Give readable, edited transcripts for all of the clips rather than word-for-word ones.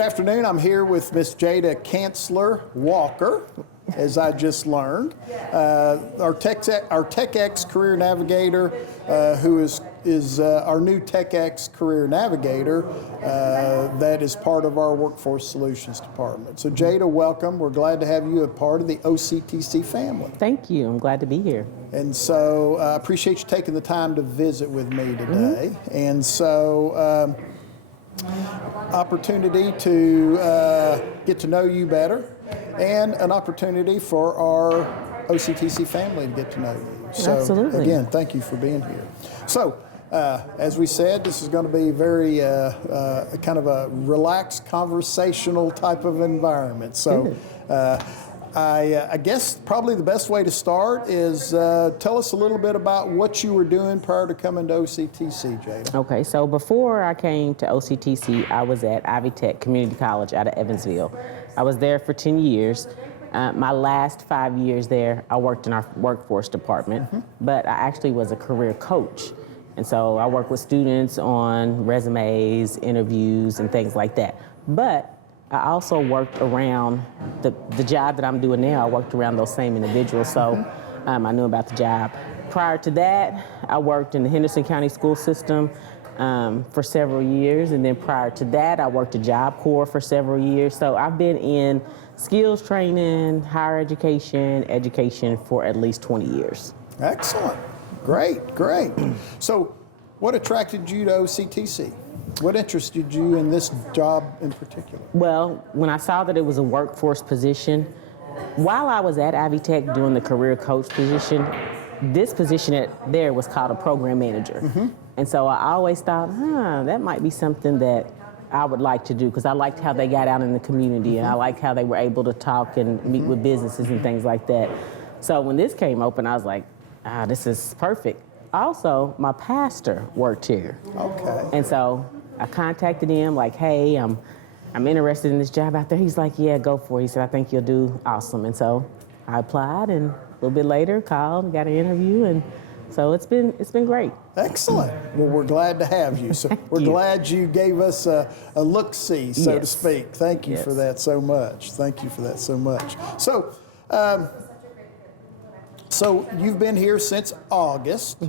Good afternoon. I'm here with Miss Jada Cansler-Walker, as I just learned, our TechX Career Navigator, who is our new TechX Career Navigator that is part of our Workforce Solutions Department. So Jada, welcome. We're glad to have you a part of the OCTC family. Thank you. I'm glad to be here. And so I appreciate you taking the time to visit with me today. And so opportunity to get to know you better, and an opportunity for our OCTC family to get to know you. So Absolutely. Again, thank you for being here. So as we said, this is going to be very kind of a relaxed, conversational type of environment. So I guess probably the best way to start is tell us a little bit about what you were doing prior to coming to OCTC, Jada. Okay, so before I came to OCTC, I was at Ivy Tech Community College out of Evansville. I was there for 10 years. My last 5 years there, I worked in our workforce department, but I actually was a career coach. And so I worked with students on resumes, interviews, and things like that. But I also worked around the job that I'm doing now. I worked around those same individuals, so I knew about the job. Prior to that, I worked in the Henderson County school system for several years, and then prior to that, I worked at Job Corps for several years. So I've been in skills training, higher education for at least 20 years. Excellent. Great, great. So what attracted you to OCTC? What interested you in this job in particular? Well, when I saw that it was a workforce position, while I was at Ivy Tech doing the career coach position, this position there was called a program manager. And so I always thought, that might be something that I would like to do, because I liked how they got out in the community, and I liked how they were able to talk and meet with businesses and things like that. So when this came open, I was like, this is perfect. Also, my pastor worked here. Okay. And so I contacted him like, hey, I'm interested in this job out there. He's like, yeah, go for it. He said, I think you'll do awesome. And so I applied, and a little bit later called, got an interview, and so it's been great. Excellent. Well, we're glad to have you. So we're glad you gave us a look-see, so to speak. Thank you for that so much. Thank you for that so much. So, so you've been here since August,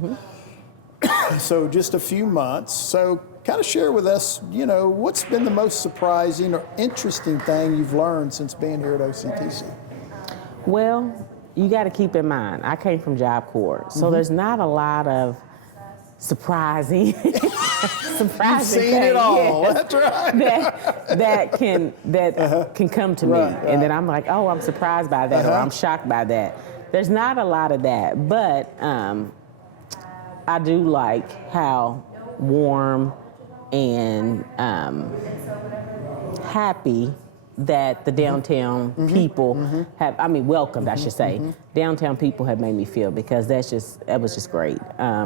so just a few months. So kind of share with us, what's been the most surprising or interesting thing you've learned since being here at OCTC? Well, you got to keep in mind, I came from Job Corps, so there's not a lot of surprising You've seen it all. That's right. that can come to me, and then I'm like, oh, I'm surprised by that, or I'm shocked by that. There's not a lot of that, but I do like how warm and happy that the downtown people have, welcomed, I should say. Downtown people have made me feel, because that was just great.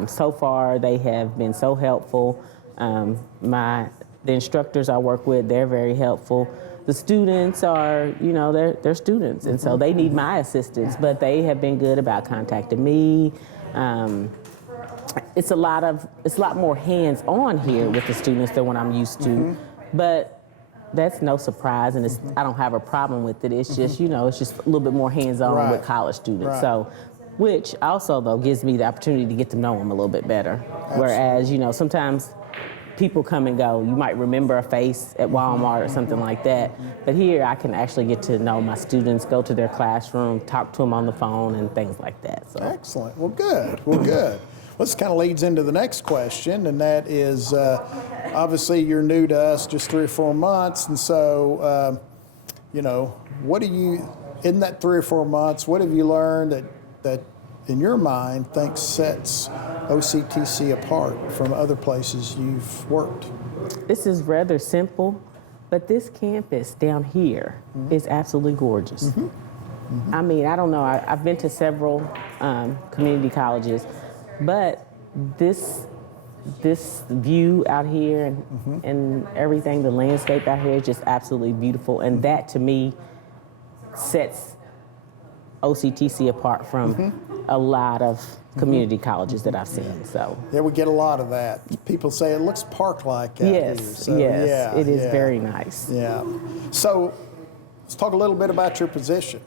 So far, they have been so helpful. The instructors I work with, they're very helpful. The students are, they're students, and so they need my assistance, but they have been good about contacting me. It's a lot more hands-on here with the students than what I'm used to, but that's no surprise, and I don't have a problem with it. It's just, it's just a little bit more hands-on with college students. So, which also, though, gives me the opportunity to get to know them a little bit better. Absolutely. Whereas, sometimes people come and go. You might remember a face at Walmart or something like that. But here, I can actually get to know my students, go to their classroom, talk to them on the phone, and things like that. So. Excellent. Well, good. Well, good. Well, this kind of leads into the next question, and that is, obviously you're new to us, just 3 or 4 months, and so, what do you, in that 3 or 4 months, what have you learned that in your mind, sets OCTC apart from other places you've worked? This is rather simple, but this campus down here is absolutely gorgeous. I don't know, I've been to several community colleges, but this view out here and everything, the landscape out here is just absolutely beautiful, and that to me sets OCTC apart from a lot of community colleges that I've seen. So Yeah, we get a lot of that. People say it looks park-like out here. yes, So, yes, yeah, it is yeah. very nice. Yeah. So let's talk a little bit about your position.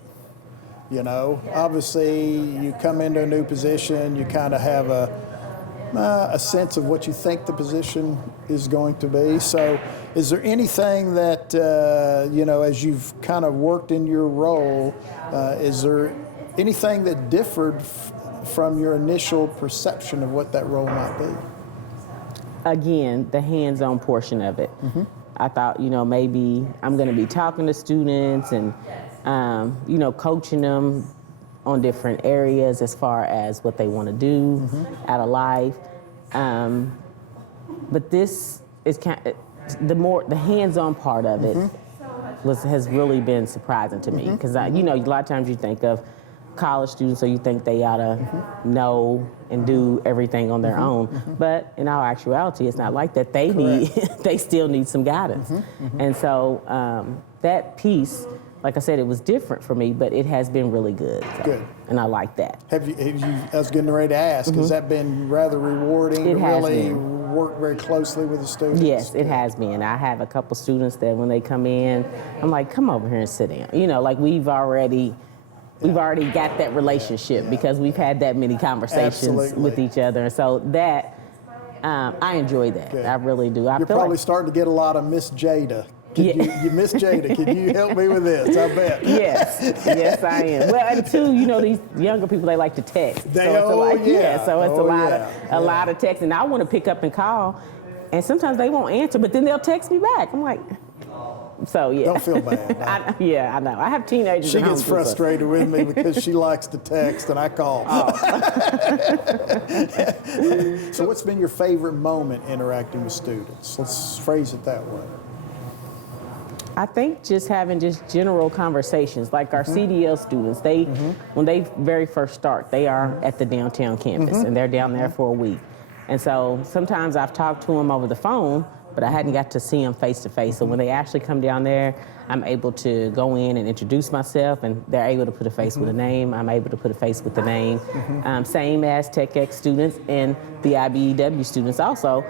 You know, obviously you come into a new position, you kind of have a sense of what you think the position is going to be. So is there anything that, you know, as you've kind of worked in your role, is there anything that differed from your initial perception of what that role might be? Again, the hands-on portion of it. I thought, you know, maybe I'm going to be talking to students and, you know, coaching them on different areas as far as what they want to do out of life. But this is kind of, the hands-on part of it has really been surprising to me, because you know, a lot of times you think of college students, so you think they ought to know and do everything on their own. But in all actuality, it's not like that. They they still need some guidance. And so that piece, like I said, it was different for me, but it has been really good. So, Good. And I like that. Have you, I was getting ready to ask, has that been rather rewarding It to has really been. work very closely with the students? Yes, it has been. I have a couple students that when they come in, I'm like, come over here and sit down. You know, like we've already got that relationship because we've had that many conversations with each other. And so that, I enjoy that. Good. I really do. You're probably starting to get a lot of Miss Jada. You Miss Jada, can you help me with this? I bet. Yes, I am. Well, and two, you know, these younger people, they like to text. So it's a lot of text. And I want to pick up and call, and sometimes they won't answer, but then they'll text me back. I'm like, so yeah. Don't feel bad. I know. I have teenagers. She gets frustrated with me because she likes to text and I call. So what's been your favorite moment interacting with students? Let's phrase it that way. I think just having just general conversations, like our CDL students, they, when they very first start, they are at the downtown campus and they're down there for a week. And so sometimes I've talked to them over the phone, but I hadn't got to see them face to face. So when they actually come down there, I'm able to go in and introduce myself, and they're able to put a face with a name. I'm able to put a face with the name. Same as TechX students and the IBEW students also.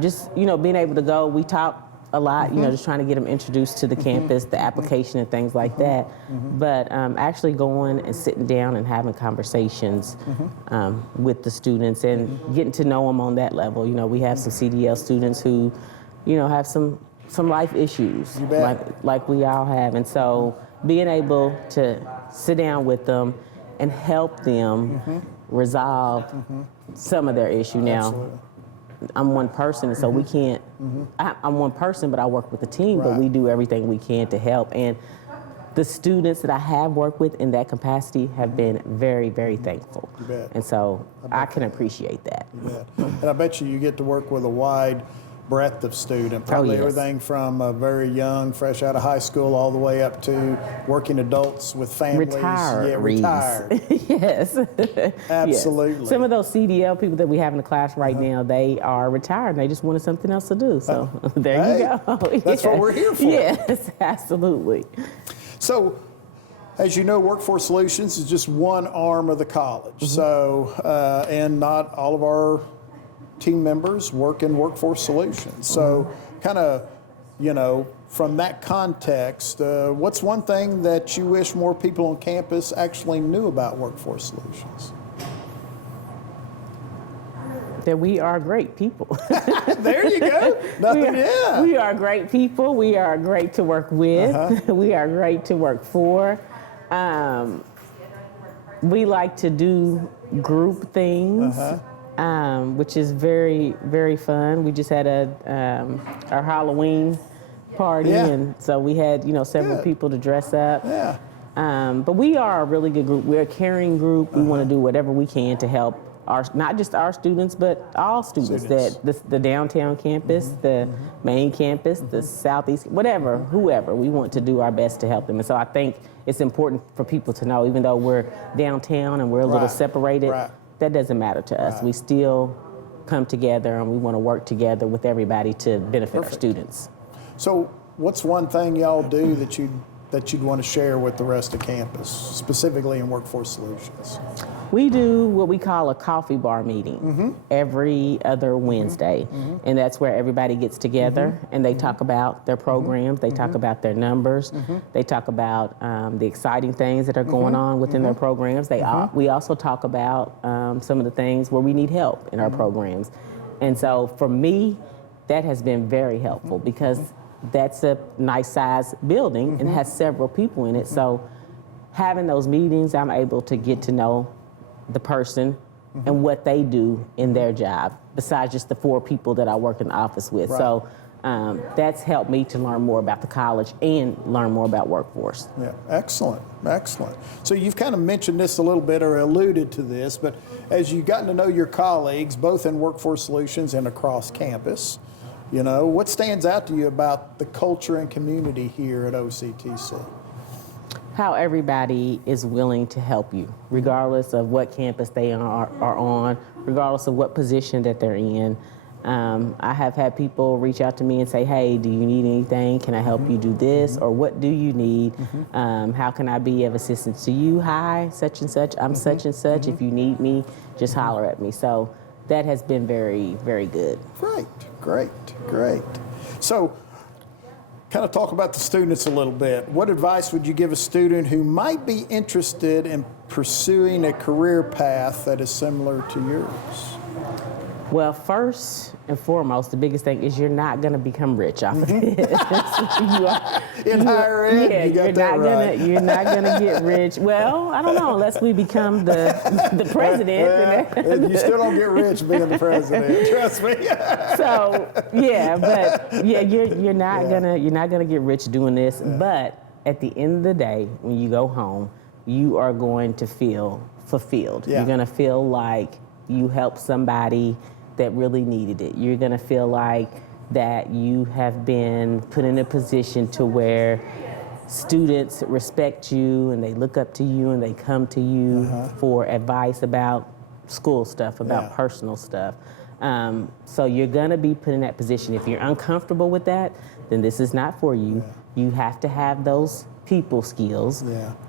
Just, you know, being able to go, we talk a lot, you know, just trying to get them introduced to the campus, the application and things like that. But actually going and sitting down and having conversations with the students and getting to know them on that level. You know, we have some CDL students who, you know, have some life issues, like we all have. And so being able to sit down with them and help them resolve some of their issue. Now, Absolutely. I'm one person, and so we can't, I'm one person, but I work with a team, but we do everything we can to help. And the students that I have worked with in that capacity have been very, very thankful. You bet. And so I can appreciate that. You bet. And I bet you get to work with a wide breadth of student, probably yes. everything from very young, fresh out of high school, all the way up to working adults with families. Retired. Yeah, retired. Yes. Absolutely. Yes. Some of those CDL people that we have in the class right now, they are retired and they just wanted something else to do. So there you go. That's what we're here for. Yes, absolutely. So, as you know, Workforce Solutions is just one arm of the college. So, and not all of our team members work in Workforce Solutions. So, kind of, you know, from that context, what's one thing that you wish more people on campus actually knew about Workforce Solutions? That we are great people. There you go. We are great people. We are great to work with. We are great to work for. We like to do group things, which is very, very fun. We just had our Halloween party, and so we had, you know, several people to dress up. Yeah. But we are a really good group. We're a caring group. We want to do whatever we can to help not just our students, but all students. That the downtown campus, the main campus, the southeast, whatever, whoever. We want to do our best to help them. And so I think it's important for people to know, even though we're downtown and we're a little separated, that doesn't matter to us. We still come together and we want to work together with everybody to benefit our students. So what's one thing y'all do that you that you'd want to share with the rest of campus, specifically in Workforce Solutions? We do what we call a coffee bar meeting every other Wednesday. And that's where everybody gets together and they talk about their programs, they talk about their numbers, they talk about the exciting things that are going on within their programs. We also talk about some of the things where we need help in our programs. And so for me, that has been very helpful because that's a nice size building and has several people in it. So having those meetings, I'm able to get to know the person and what they do in their job, besides just the 4 people that I work in the office with. Right. So that's helped me to learn more about the college and learn more about workforce. Yeah, excellent, excellent. So you've kind of mentioned this a little bit or alluded to this, but as you've gotten to know your colleagues, both in Workforce Solutions and across campus, you know, what stands out to you about the culture and community here at OCTC? How everybody is willing to help you, regardless of what campus they are on, regardless of what position that they're in. I have had people reach out to me and say, hey, do you need anything? Can I help you do this? Or what do you need? How can I be of assistance to you? Hi, such and such. I'm such and such. If you need me, just holler at me. So that has been very, very good. Great. So kind of talk about the students a little bit. What advice would you give a student who might be interested in pursuing a career path that is similar to yours? Well, first and foremost, the biggest thing is you're not going to become rich off of this. In higher ed, yeah, you got that right. You're not going to get rich. Well, I don't know, unless we become the president. Well, you still don't get rich being the president. Trust me. So yeah, but yeah, you're not gonna get rich doing this. Yeah. But at the end of the day, when you go home, you are going to feel fulfilled. Yeah. You're going to feel like you helped somebody that really needed it. You're gonna feel like that you have been put in a position to where students respect you and they look up to you and they come to you for advice about school stuff, about personal stuff. So you're gonna be put in that position. If you're uncomfortable with that, then this is not for you. You have to have those people skills,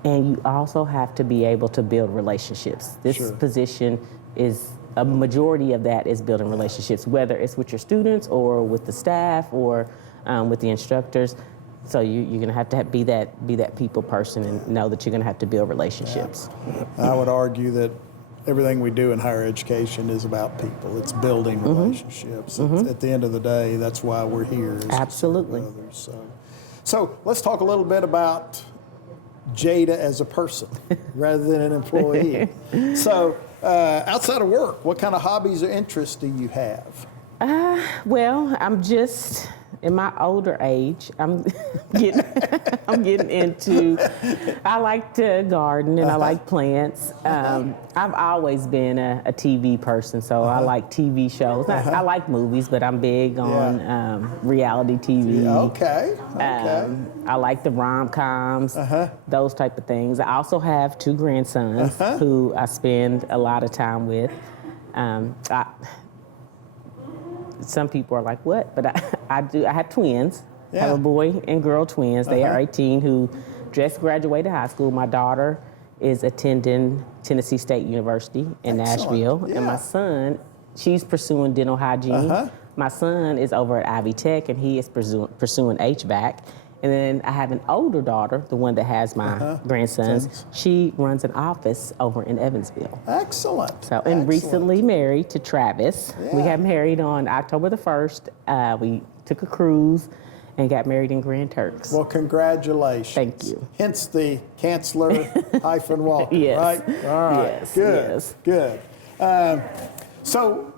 and you also have to be able to build relationships. This position is a majority of that is building relationships, whether it's with your students or with the staff or with the instructors. So you're gonna have to be that people person and know that you're gonna have to build relationships. I would argue that everything we do in higher education is about people. It's building relationships. At the end of the day, that's why we're here. Absolutely. Others, so let's talk a little bit about Jada as a person rather than an employee. So outside of work, what kind of hobbies or interests do you have? Well, I'm just in my older age. I'm getting into. I like to garden and I like plants. I've always been a TV person, so I like TV shows. I like movies, but I'm big on reality TV. Okay. I like the rom-coms, those type of things. I also have 2 grandsons who I spend a lot of time with. Some people are like, what? But I have twins. I have a boy and girl twins. They are 18 who just graduated high school. My daughter is attending Tennessee State University in Nashville. And my son, she's pursuing dental hygiene. My son is over at Ivy Tech and he is pursuing HVAC. And then I have an older daughter, the one that has my grandsons. She runs an office over in Evansville. Excellent. So, and recently married to Travis. We got married on October the 1st. We took a cruise and got married in Grand Turks. Well, congratulations. Thank you. Hence the Cansler-Walker, right? All right. Yes. Good. Yes. Good. So,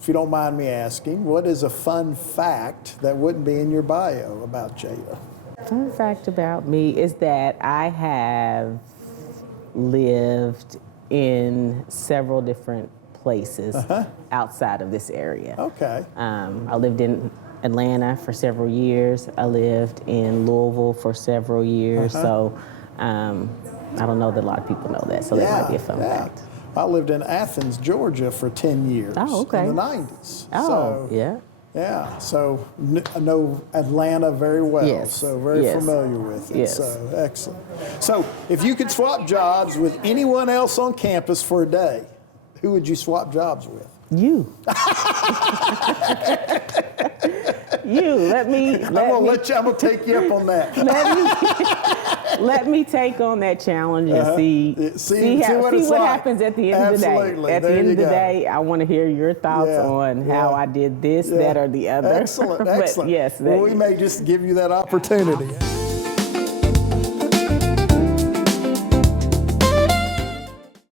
if you don't mind me asking, what is a fun fact that wouldn't be in your bio about Jada? Fun fact about me is that I have lived in several different places outside of this area. Okay. I lived in Atlanta for several years. I lived in Louisville for several years. So I don't know that a lot of people know that. So that might be a fun fact. I lived in Athens, Georgia for 10 years. Oh, okay. In the 90s. Oh, so, yeah. Yeah, so I know Atlanta very well, Yes, so very yes, familiar with it. yes. So excellent. So if you could swap jobs with anyone else on campus for a day, who would you swap jobs with? You. You. I'm gonna take you up on that. Let me take on that challenge and see what happens at the end of the day. Absolutely. At the end of the day, I want to hear your thoughts on how I did this, that, or the other. Excellent, But excellent. yes, well, we may just give you that opportunity.